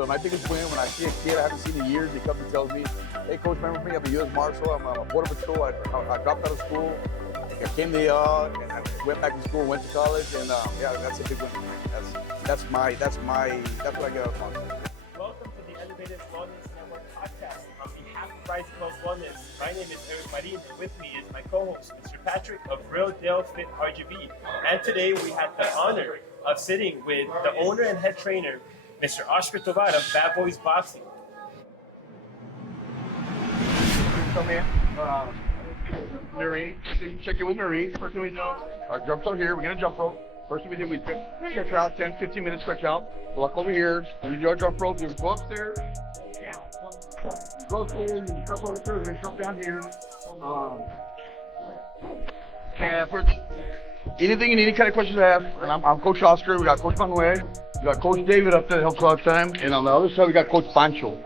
So my biggest win when I see a kid I haven't seen in years, he comes and tells me, "Hey, coach, remember me? I'm a U.S. Marshal. I'm a border patrol. I dropped out of school. I came to and I went back to school, went to college, and yeah, that's a big win. That's what I get out of Marshall." Welcome to the Elevated Wellness Network podcast. On behalf of Rise Plus Wellness, my name is Eric Marin, and with me is my co-host, Mr. Patrick of Real Dale Fit RGB. And today we have the honor of sitting with the owner and head trainer, Mr. Oscar Tovar of Bad Boys Boxing. Come in. Marine. Check in with Marine. First thing we do, our jumps are here. We're going to jump rope. First thing we do, we stretch out 10, 15 minutes, stretch out. Walk over here. When you do our jump rope, you go upstairs. Go upstairs, you jump over there, and jump down here. And for anything and any kind of questions you have, and I'm Coach Oscar. We got Coach Manuel. We got Coach David up there that helps all the time. And on the other side, we got Coach Pancho.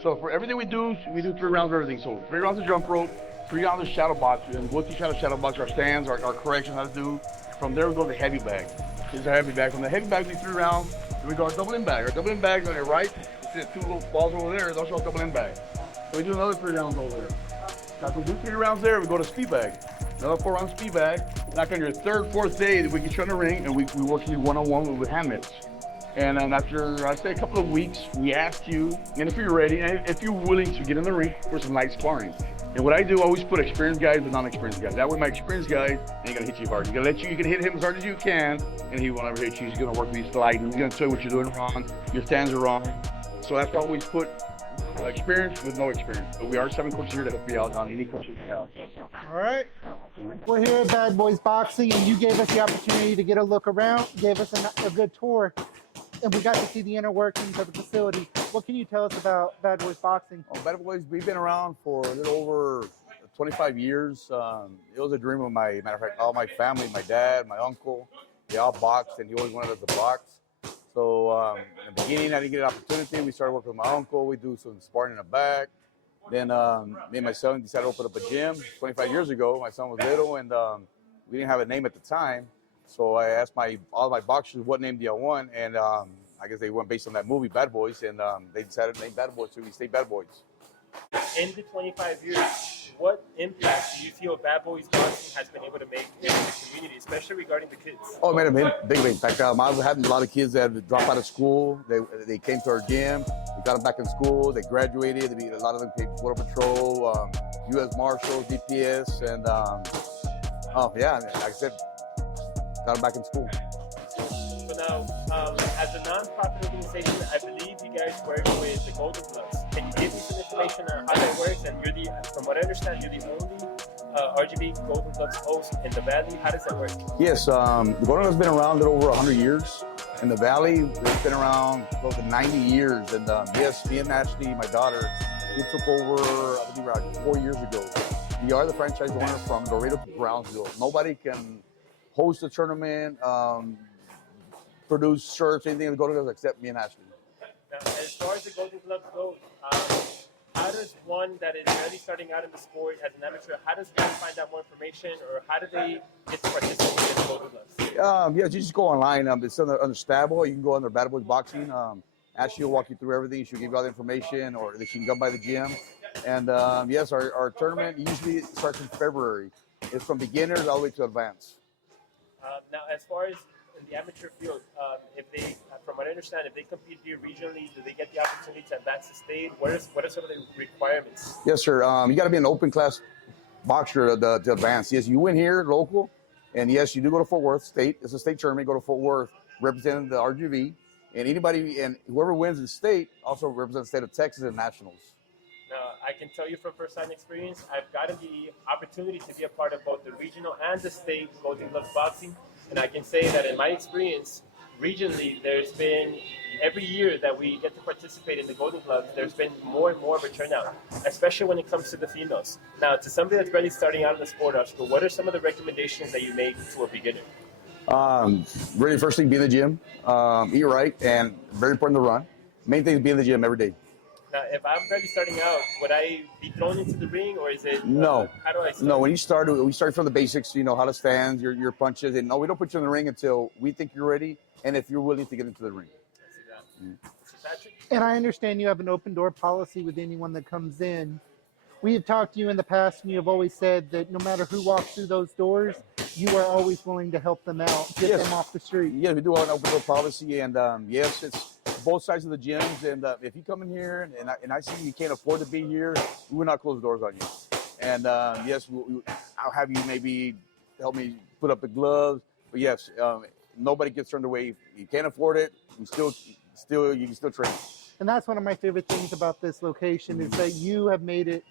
So for everything we do 3 rounds of everything. So 3 rounds of jump rope, 3 rounds of shadow box. And we'll teach how to shadow box our stands, our corrections, how to do. From there, we go to the heavy bag. This is our heavy bag. From the heavy bag, we do 3 rounds. Then we go our double end bag. Our double end bag on your right, you see the 2 little balls over there, is also a double end bag. So we do another 3 rounds over there. Now, if we do 3 rounds there, we go to speed bag. Another 4 round speed bag. Like on your 3rd, 4th day, we get you in the ring and we work you one-on-one with hand mitts. And then after, I'd say, a couple of weeks, we ask you, and if you're ready, and if you're willing to get in the ring for some light sparring. And what I do, I always put experienced guys with non-experienced guys. That way my experienced guy ain't gonna hit you hard. You can hit him as hard as you can, and he won't ever hit you. He's gonna work with you sliding. He's gonna tell you what you're doing wrong. Your stands are wrong. So that's why I always put experience with no experience. But we are 7 coaches here to help you out on any coaching. All right. We're here at Bad Boys Boxing, and you gave us the opportunity to get a look around, gave us a good tour, and we got to see the inner workings of the facility. What can you tell us about Bad Boys Boxing? Oh, Bad Boys, we've been around for a little over 25 years. It was a dream of matter of fact, all my family, my dad, my uncle, they all boxed, and he always wanted us to box. So in the beginning, I didn't get an opportunity. We started working with my uncle. We do some sparring in the back. Then me and my son decided to open up a gym 25 years ago. My son was little, and we didn't have a name at the time. So I asked all my boxers what name do you want, and I guess they went based on that movie, Bad Boys, and they decided to name Bad Boys, so we stay Bad Boys. In the 25 years, what impact do you feel Bad Boys Boxing has been able to make in the community, especially regarding the kids? Oh, it made a big impact. I was having a lot of kids that had dropped out of school. They came to our gym. We got them back in school. They graduated. A lot of them came to Border Patrol, U.S. Marshals, DPS, and like I said, got them back in school. So now, as a non-profit organization, I believe you guys work with the Golden Gloves. Can you give me some information on how that works? And from what I understand, you're the only RGB Golden Gloves host in the Valley. How does that work? Yes, the Golden Gloves has been around a little over 100 years. In the Valley, it's been around close to 90 years. And yes, me and Ashley, my daughter, we took over, I believe, around 4 years ago. We are the franchise owner from Laredo to Brownsville. Nobody can host a tournament, produce shirts, anything in the Golden Gloves except me and Ashley. Now, as far as the Golden Gloves goes, how does one that is really starting out in the sport as an amateur, how does one find out more information, or how do they get to participate in the Golden Gloves? You just go online. It's under Stable. You can go under Bad Boys Boxing. Ashley will walk you through everything. She'll give you all the information, or she can come by the gym. And yes, our tournament usually starts in February. It's from beginners all the way to advanced. Now, as far as in the amateur field, if they, from what I understand, if they compete here regionally, do they get the opportunity to advance the state? What are some of the requirements? Yes, sir. You got to be an open class boxer to advance. Yes, you win here local, and yes, you do go to Fort Worth State. It's a state tournament. Go to Fort Worth, representing the RGV, and whoever wins the state also represents the state of Texas in nationals. Now, I can tell you from first-hand experience, I've gotten the opportunity to be a part of both the regional and the state Golden Gloves boxing. And I can say that in my experience, regionally, there's been, every year that we get to participate in the Golden Gloves, there's been more and more of a turnout, especially when it comes to the females. Now, to somebody that's really starting out in the sport, Oscar, what are some of the recommendations that you make to a beginner? Really, first thing, be in the gym, eat right, and very important to run. Main thing is be in the gym every day. Now, if I'm barely starting out, would I be thrown into the ring, or is it? No. How do I start? No, when you start, we start from the basics. You know how to stand, your punches, and no, we don't put you in the ring until we think you're ready, and if you're willing to get into the ring. I see that. Patrick? And I understand you have an open door policy with anyone that comes in. We have talked to you in the past, and you have always said that no matter who walks through those doors, you are always willing to help them out, get Yes. them off the street. Yeah, we do have an open door policy, and yes, it's both sides of the gyms. And if you come in here and I see you can't afford to be here, we will not close the doors on you. And yes, I'll have you maybe help me put up the gloves. But yes, nobody gets turned away. If you can't afford it, you can still train. And that's one of my favorite things about this location is that you have made it,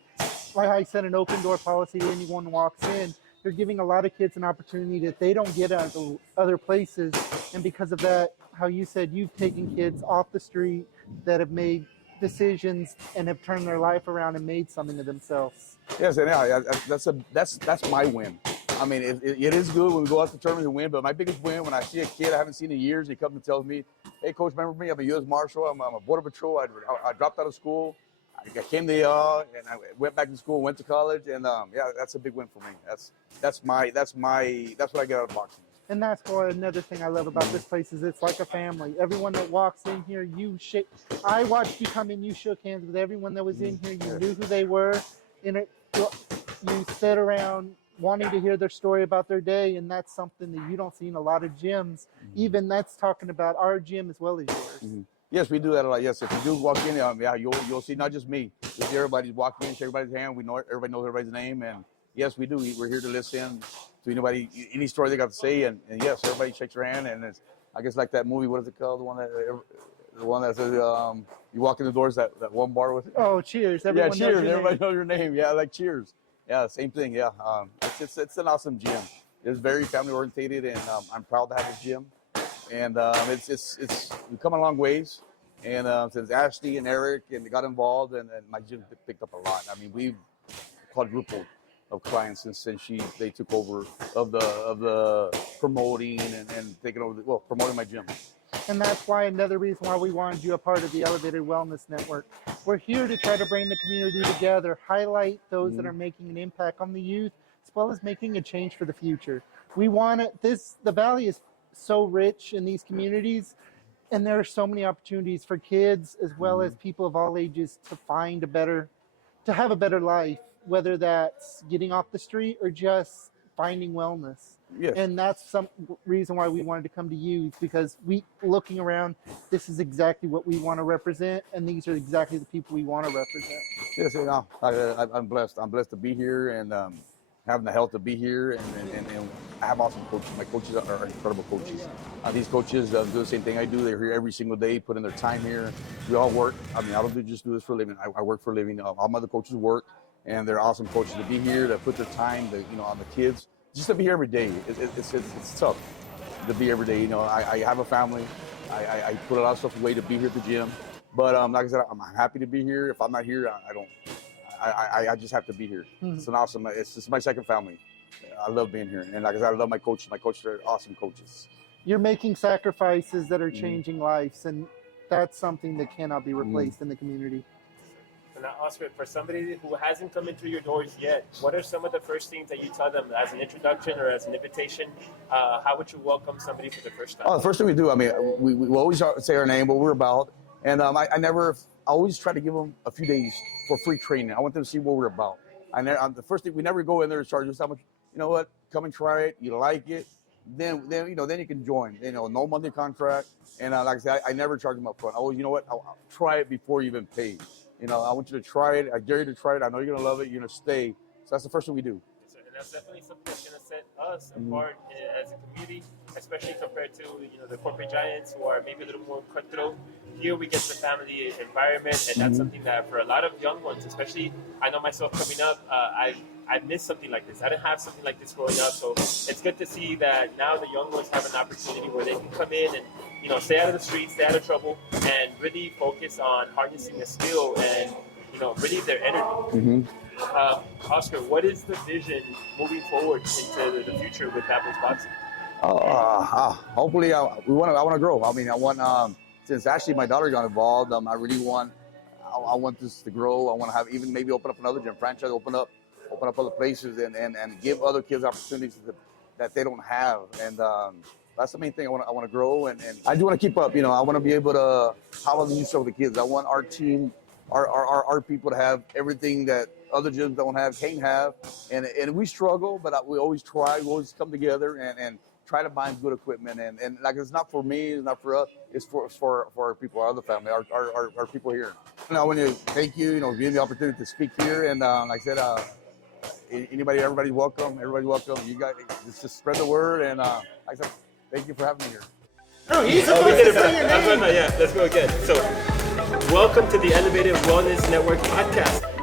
like I said, an open door policy to anyone who walks in. You're giving a lot of kids an opportunity that they don't get at other places. And because of that, how you said you've taken kids off the street that have made decisions and have turned their life around and made something of themselves. Yes, and yeah, that's my win. I mean, it is good when we go out to tournaments and win, but my biggest win when I see a kid I haven't seen in years, he comes and tells me, "Hey, coach, remember me? I'm a U.S. Marshal. I'm a border patrol. I dropped out of school. I came to and I went back to school, went to college, and yeah, that's a big win for me. That's what I get out of boxing." And that's why another thing I love about this place is it's like a family. Everyone that walks in here, I watched you come in, you shook hands with everyone that was in here. You knew who they were. You sit around wanting to hear their story about their day, and that's something that you don't see in a lot of gyms. Even that's talking about our gym as well as yours. Yes, we do that a lot. Yes, if you do walk in, yeah, you'll see not just me. You see everybody's walking in, shake everybody's hand. We know everybody knows everybody's name, and yes, we do. We're here to listen to anybody, any story they got to say, and yes, everybody shakes your hand, and it's, I guess, like that movie. What is it called? The one that says you walk in the doors, that one bar with. Oh, Cheers! Everyone knows Cheers. Everybody knows your name. Yeah, like Cheers. Yeah, same thing. Yeah, it's an awesome gym. It's very family orientated, and I'm proud to have this gym. And it's we've come a long ways. And since Ashley and Eric and got involved, and my gym picked up a lot. I mean, we've quadrupled of clients since they took over of the promoting and taking over promoting my gym. And that's why another reason why we wanted you a part of the Elevated Wellness Network. We're here to try to bring the community together, highlight those that are making an impact on the youth, as well as making a change for the future. We want the Valley is so rich in these communities, and there are so many opportunities for kids as well as people of all ages to have a better life, whether that's getting off the street or just finding wellness. Yes. And that's some reason why we wanted to come to you, because looking around, this is exactly what we want to represent, and these are exactly the people we want to represent. Yes, I'm blessed. I'm blessed to be here and having the health to be here, and I have awesome coaches. My coaches are incredible coaches. These coaches do the same thing I do. They're here every single day, put in their time here. We all work. I mean, I don't just do this for a living. I work for a living. All my other coaches work, and they're awesome coaches to be here, to put their time, on the kids. Just to be here every day, it's tough to be every day. I have a family. I put a lot of stuff away to be here at the gym. But like I said, I'm happy to be here. If I'm not here, I just have to be here. It's an awesome. It's my second family. I love being here, and like I said, I love my coaches. My coaches are awesome coaches. You're making sacrifices that are changing lives, and that's something that cannot be replaced in the community. So now, Oscar, for somebody who hasn't come in through your doors yet, what are some of the first things that you tell them as an introduction or as an invitation? How would you welcome somebody for the first time? Oh, the first thing we do, I mean, we always say our name, what we're about, and I always try to give them a few days for free training. I want them to see what we're about. The first thing, we never go in there and charge us how much. You know what? Come and try it. You like it, then you can join. No monthly contract. And like I said, I never charge them up front. Always, I'll try it before you even pay. I want you to try it. I dare you to try it. I know you're gonna love it. You're gonna stay. So that's the first thing we do. And that's definitely something that's gonna set us apart as a community, especially compared to the corporate giants who are maybe a little more cutthroat. Here we get the family environment, and that's something that for a lot of young ones, especially I know myself coming up, I missed something like this. I didn't have something like this growing up, so it's good to see that now the young ones have an opportunity where they can come in and stay out of the streets, stay out of trouble, and really focus on harnessing a skill and relieve their energy. Oscar, what is the vision moving forward into the future with Bad Boys Boxing? Hopefully, I want to grow. I mean, I want since actually my daughter got involved. I really want. I want this to grow. I want to have even maybe open up another gym franchise, open up other places, and give other kids opportunities that they don't have. And That's the main thing. I want to grow, and I do want to keep up. I want to be able to have all the new stuff with the kids. I want our team, our people to have everything that other gyms don't have, can't have, and we struggle, but we always try. We always come together and try to buy good equipment, and like it's not for me, it's not for us, it's for our people, our other family, our people here. And I want to thank you, giving me the opportunity to speak here, and like I said, everybody's welcome. Everybody's welcome. You guys just spread the word, and like I said, thank you for having me here. Oh, he's supposed to say your name. Yeah, let's go again. So, welcome to the Elevated Wellness Network podcast.